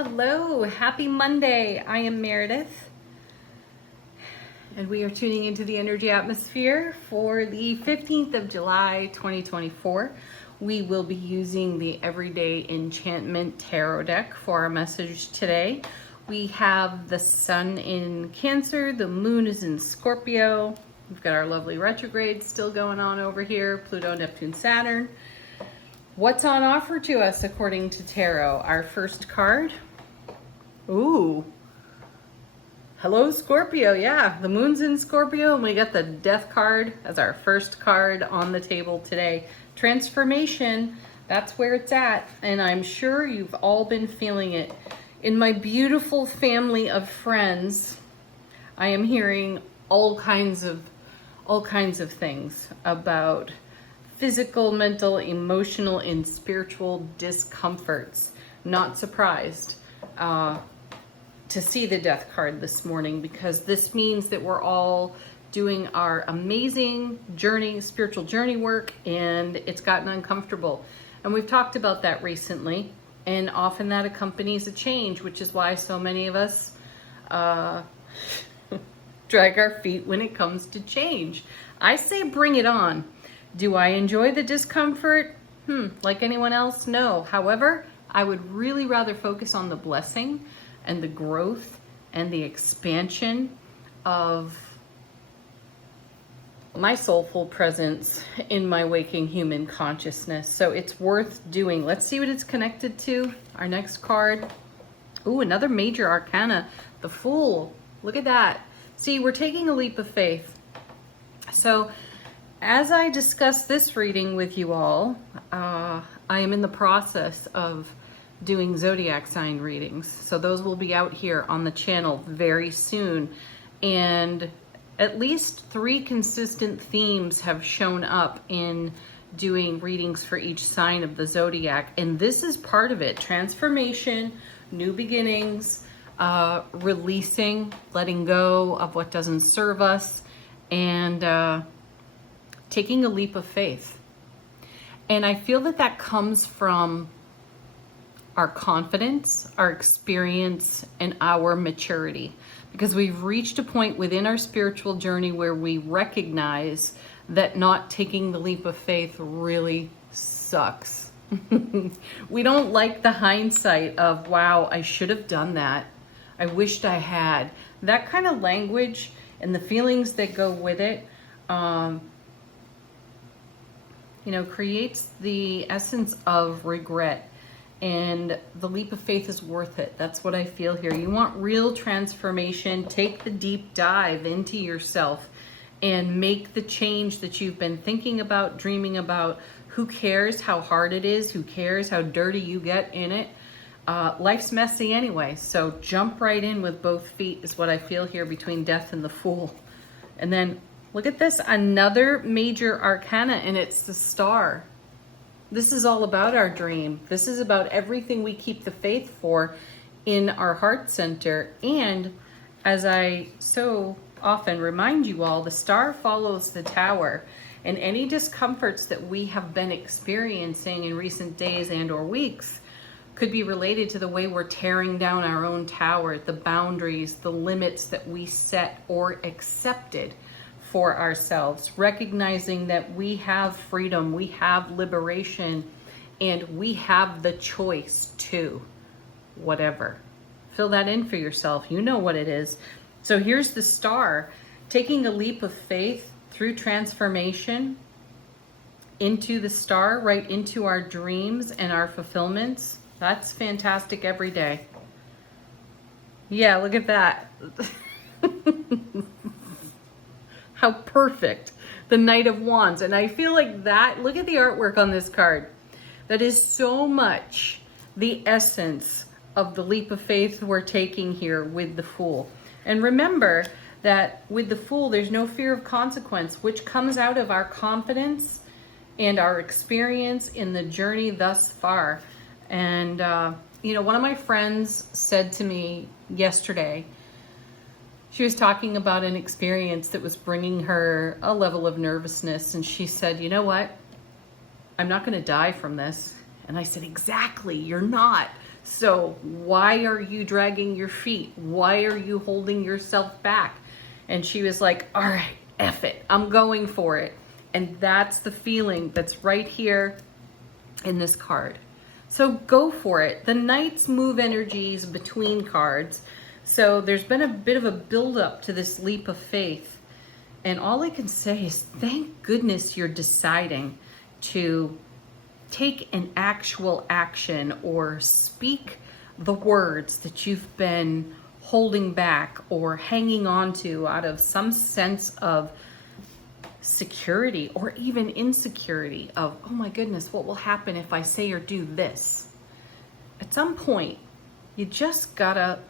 Hello, happy Monday. I am Meredith, and we are tuning into the energy atmosphere for the 15th of July, 2024. We will be using the Everyday Enchantment Tarot deck for our message today. We have the sun in Cancer, the moon is in Scorpio. We've got our lovely retrograde still going on over here, Pluto, Neptune, Saturn. What's on offer to us according to tarot? Our first card. Ooh. Hello, Scorpio. Yeah, the moon's in Scorpio, and we got the death card as our first card on the table today. Transformation, that's where it's at, and I'm sure you've all been feeling it. In my beautiful family of friends, I am hearing all kinds of things about physical, mental, emotional, and spiritual discomforts. Not surprised to see the death card this morning, because this means that we're all doing our amazing journey, spiritual journey work, and it's gotten uncomfortable. And we've talked about that recently, and often that accompanies a change, which is why so many of us drag our feet when it comes to change. I say bring it on. Do I enjoy the discomfort? Like anyone else? No. However, I would really rather focus on the blessing and the growth and the expansion of my soulful presence in my waking human consciousness. So it's worth doing. Let's see what it's connected to. Our next card. Ooh, another major arcana, the Fool. Look at that. See, we're taking a leap of faith. So as I discuss this reading with you all, I am in the process of doing zodiac sign readings. So those will be out here on the channel very soon. And at least 3 consistent themes have shown up in doing readings for each sign of the zodiac. And this is part of it. Transformation, new beginnings, releasing, letting go of what doesn't serve us, and taking a leap of faith. And I feel that that comes from our confidence, our experience, and our maturity, because we've reached a point within our spiritual journey where we recognize that not taking the leap of faith really sucks. We don't like the hindsight of, wow, I should have done that. I wished I had. That kind of language and the feelings that go with it, creates the essence of regret. And the leap of faith is worth it. That's what I feel here. You want real transformation. Take the deep dive into yourself and make the change that you've been thinking about, dreaming about. Who cares how hard it is? Who cares how dirty you get in it? Life's messy anyway. So jump right in with both feet is what I feel here between Death and the Fool. And then look at this, another major arcana, and it's the Star. This is all about our dream. This is about everything we keep the faith for in our heart center. And as I so often remind you all, the Star follows the Tower. And any discomforts that we have been experiencing in recent days and or weeks could be related to the way we're tearing down our own tower, the boundaries, the limits that we set or accepted for ourselves, recognizing that we have freedom, we have liberation, and we have the choice to whatever. Fill that in for yourself. You know what it is. So here's the Star, taking a leap of faith through transformation into the Star, right into our dreams and our fulfillments. That's fantastic every day. Yeah, look at that. How perfect. The Knight of Wands. And I feel like that, look at the artwork on this card. That is so much the essence of the leap of faith we're taking here with the Fool. And remember that with the Fool, there's no fear of consequence, which comes out of our confidence and our experience in the journey thus far. And, one of my friends said to me yesterday, she was talking about an experience that was bringing her a level of nervousness. And she said, you know what? I'm not going to die from this. And I said, exactly, you're not. So why are you dragging your feet? Why are you holding yourself back? And she was like, all right, F it, I'm going for it. And that's the feeling that's right here in this card. So go for it. The Knights move energies between cards. So there's been a bit of a buildup to this leap of faith. And all I can say is thank goodness you're deciding to take an actual action or speak the words that you've been holding back or hanging on to out of some sense of security or even insecurity of, oh my goodness, what will happen if I say or do this? At some point, you just gotta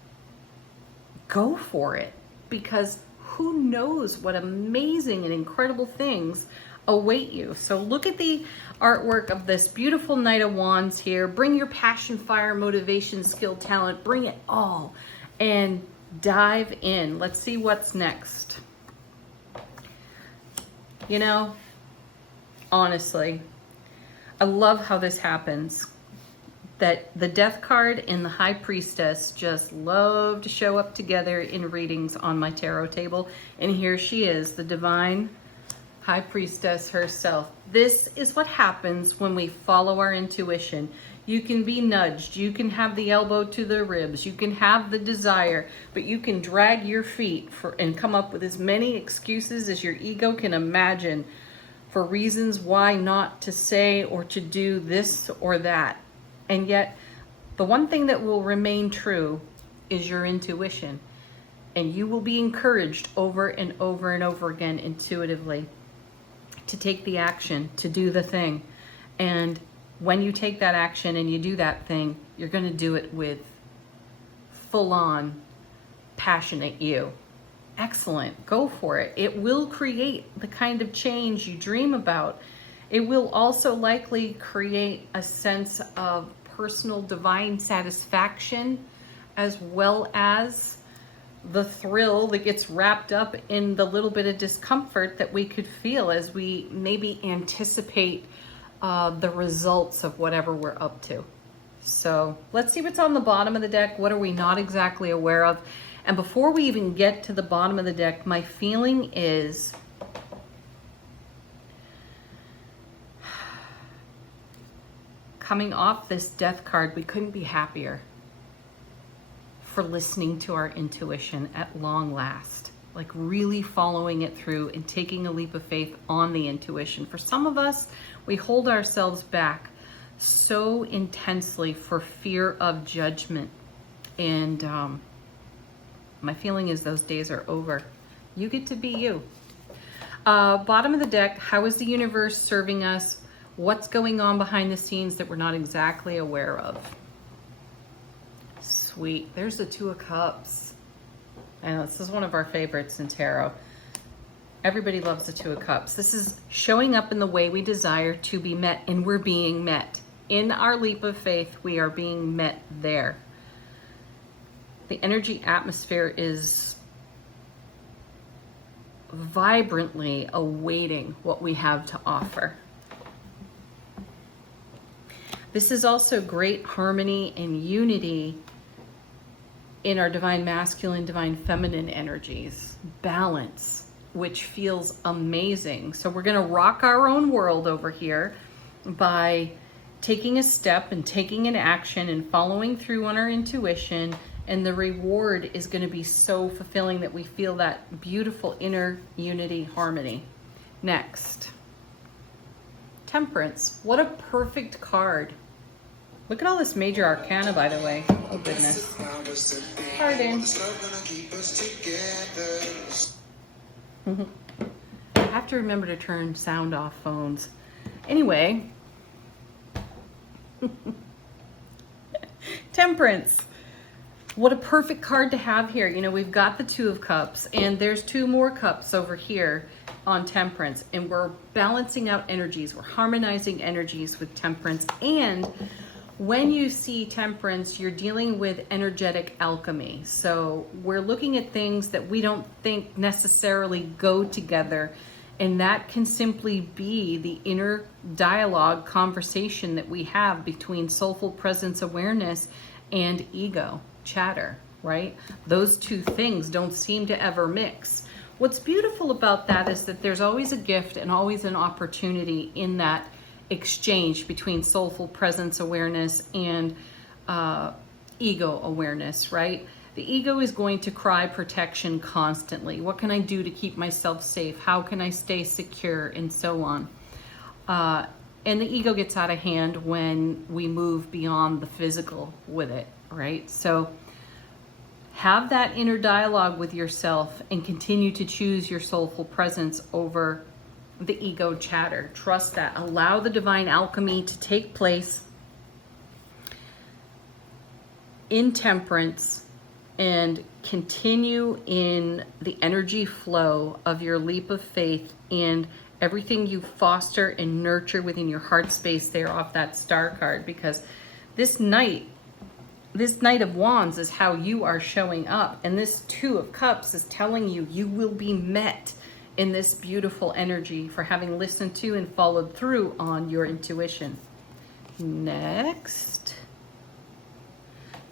go for it, because who knows what amazing and incredible things await you. So look at the artwork of this beautiful Knight of Wands here. Bring your passion, fire, motivation, skill, talent, bring it all and dive in. Let's see what's next. You know, honestly, I love how this happens. That the Death card and the High Priestess just love to show up together in readings on my tarot table. And here she is, the Divine High Priestess herself. This is what happens when we follow our intuition. You can be nudged, you can have the elbow to the ribs, you can have the desire, but you can drag your feet and come up with as many excuses as your ego can imagine for reasons why not to say or to do this or that. And yet, the one thing that will remain true is your intuition. And you will be encouraged over and over and over again intuitively to take the action, to do the thing. And when you take that action and you do that thing, you're going to do it with full-on, passionate you. Excellent. Go for it. It will create the kind of change you dream about. It will also likely create a sense of personal divine satisfaction, as well as the thrill that gets wrapped up in the little bit of discomfort that we could feel as we maybe anticipate the results of whatever we're up to. So let's see what's on the bottom of the deck. What are we not exactly aware of? And before we even get to the bottom of the deck, my feeling is coming off this Death card, we couldn't be happier for listening to our intuition at long last. Like really following it through and taking a leap of faith on the intuition. For some of us, we hold ourselves back so intensely for fear of judgment. And my feeling is those days are over. You get to be you. Bottom of the deck, how is the universe serving us? What's going on behind the scenes that we're not exactly aware of? Sweet. There's the Two of Cups. I know this is one of our favorites in tarot. Everybody loves the Two of Cups. This is showing up in the way we desire to be met, and we're being met. In our leap of faith, we are being met there. The energy atmosphere is vibrantly awaiting what we have to offer. This is also great harmony and unity in our divine masculine, divine feminine energies. Balance, which feels amazing. So we're going to rock our own world over here by taking a step and taking an action and following through on our intuition. And the reward is going to be so fulfilling that we feel that beautiful inner unity, harmony. Next, Temperance. What a perfect card. Look at all this major arcana, by the way. Oh, goodness. Pardon. I have to remember to turn sound off phones. Anyway. Temperance. What a perfect card to have here. You know, we've got the Two of Cups, and there's two more cups over here on Temperance, and we're balancing out energies. We're harmonizing energies with Temperance. And when you see Temperance, you're dealing with energetic alchemy. So we're looking at things that we don't think necessarily go together, and that can simply be the inner dialogue conversation that we have between soulful presence awareness and ego, chatter, right? Those two things don't seem to ever mix. What's beautiful about that is that there's always a gift and always an opportunity in that exchange between soulful presence awareness and ego awareness, right? The ego is going to cry protection constantly. What can I do to keep myself safe? How can I stay secure? And so on. And the ego gets out of hand when we move beyond the physical with it, right? So have that inner dialogue with yourself and continue to choose your soulful presence over the ego chatter. Trust that. Allow the divine alchemy to take place in temperance and continue in the energy flow of your leap of faith and everything you foster and nurture within your heart space there off that star card, because this Knight of Wands is how you are showing up, and this Two of Cups is telling you you will be met in this beautiful energy for having listened to and followed through on your intuition. Next,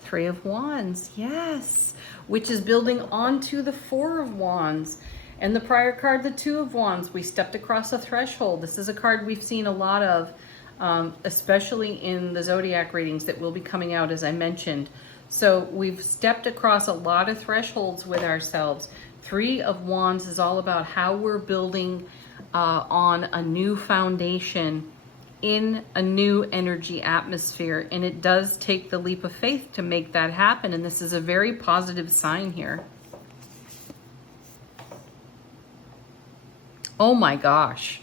Three of Wands, yes, which is building onto the Four of Wands. And the prior card, the Two of Wands, we stepped across a threshold. This is a card we've seen a lot of, especially in the zodiac readings that will be coming out, as I mentioned. So we've stepped across a lot of thresholds with ourselves. Three of Wands is all about how we're building on a new foundation in a new energy atmosphere. And it does take the leap of faith to make that happen. And this is a very positive sign here. Oh my gosh,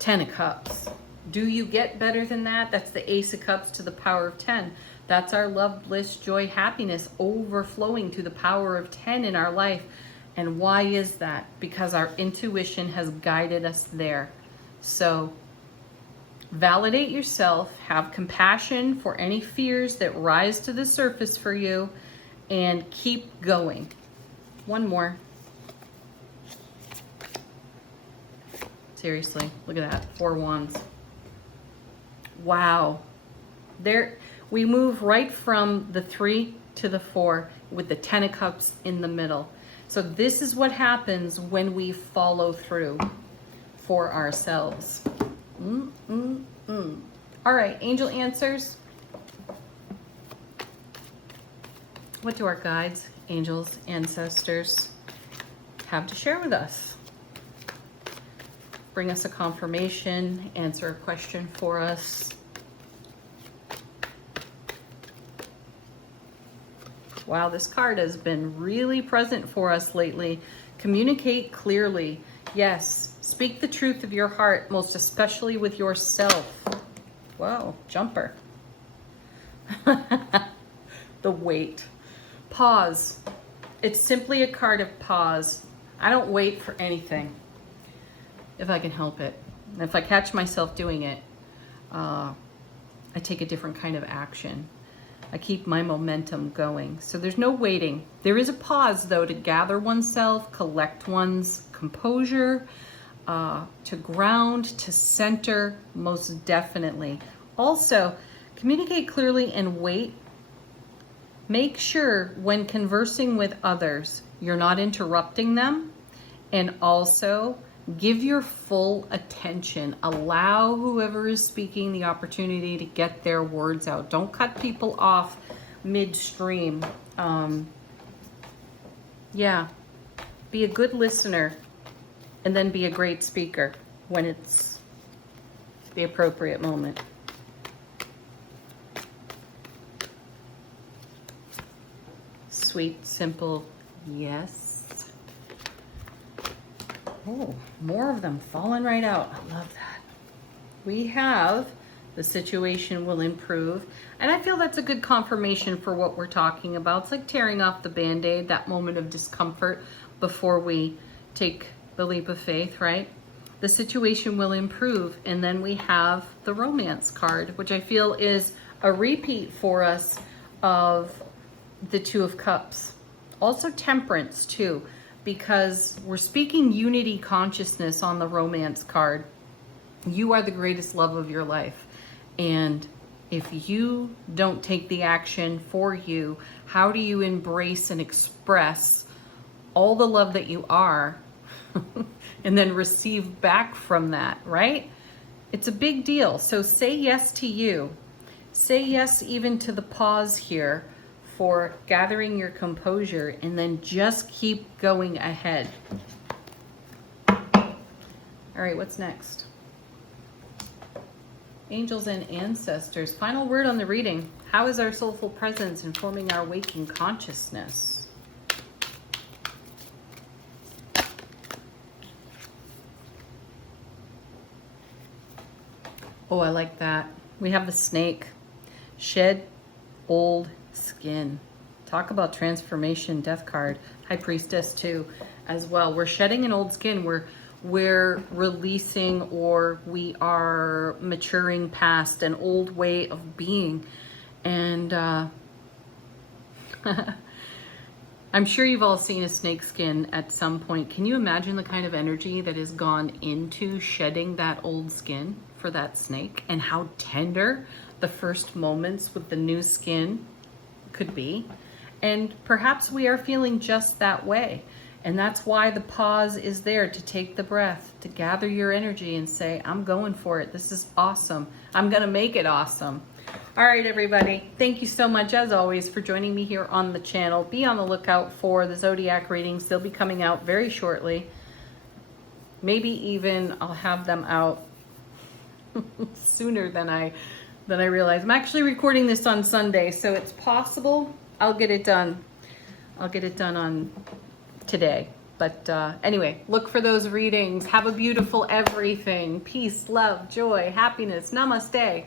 10 of Cups. Do you get better than that? That's the Ace of Cups to the power of 10. That's our love, bliss, joy, happiness overflowing to the power of 10 in our life. And why is that? Because our intuition has guided us there. So validate yourself, have compassion for any fears that rise to the surface for you, and keep going. One more. Seriously, look at that, 4 Wands. Wow. There, we move right from the 3 to the 4 with the 10 of Cups in the middle. So this is what happens when we follow through for ourselves. All right, angel answers. What do our guides, angels, ancestors have to share with us? Bring us a confirmation, answer a question for us. Wow, this card has been really present for us lately. Communicate clearly. Yes, speak the truth of your heart, most especially with yourself. Whoa, jumper. The Weight. Pause. It's simply a card of pause. I don't wait for anything if I can help it. And if I catch myself doing it, I take a different kind of action. I keep my momentum going. So there's no waiting. There is a pause, though, to gather oneself, collect one's composure, to ground, to center, most definitely. Also, communicate clearly and wait. Make sure when conversing with others, you're not interrupting them. And also, give your full attention. Allow whoever is speaking the opportunity to get their words out. Don't cut people off midstream. Yeah, be a good listener and then be a great speaker when it's the appropriate moment. Sweet, simple, yes. Oh, more of them falling right out. I love that. We have the situation will improve. And I feel that's a good confirmation for what we're talking about. It's like tearing off the Band-Aid, that moment of discomfort before we take the leap of faith, right? The situation will improve. And then we have the Romance card, which I feel is a repeat for us of the Two of Cups. Also Temperance too, because we're speaking unity consciousness on the Romance card. You are the greatest love of your life. And If you don't take the action for you, how do you embrace and express all the love that you are and then receive back from that, right? It's a big deal. So say yes to you. Say yes even to the pause here for gathering your composure, and then just keep going ahead. All right, what's next? Angels and ancestors. Final word on the reading. How is our soulful presence informing our waking consciousness? Oh, I like that. We have the snake. Shed old skin. Talk about transformation. Death card. High priestess too as well. We're shedding an old skin. We're releasing, or we are maturing past an old way of being. And I'm sure you've all seen a snake skin at some point. Can you imagine the kind of energy that has gone into shedding that old skin for that snake, and how tender the first moments with the new skin could be? And perhaps we are feeling just that way. And that's why the pause is there, to take the breath, to gather your energy and say, I'm going for it. This is awesome. I'm going to make it awesome. All right, everybody. Thank you so much, as always, for joining me here on the channel. Be on the lookout for the Zodiac readings. They'll be coming out very shortly. Maybe even I'll have them out sooner than I realize. I'm actually recording this on Sunday, so it's possible I'll get it done. I'll get it done on today. But anyway, look for those readings. Have a beautiful everything. Peace, love, joy, happiness. Namaste.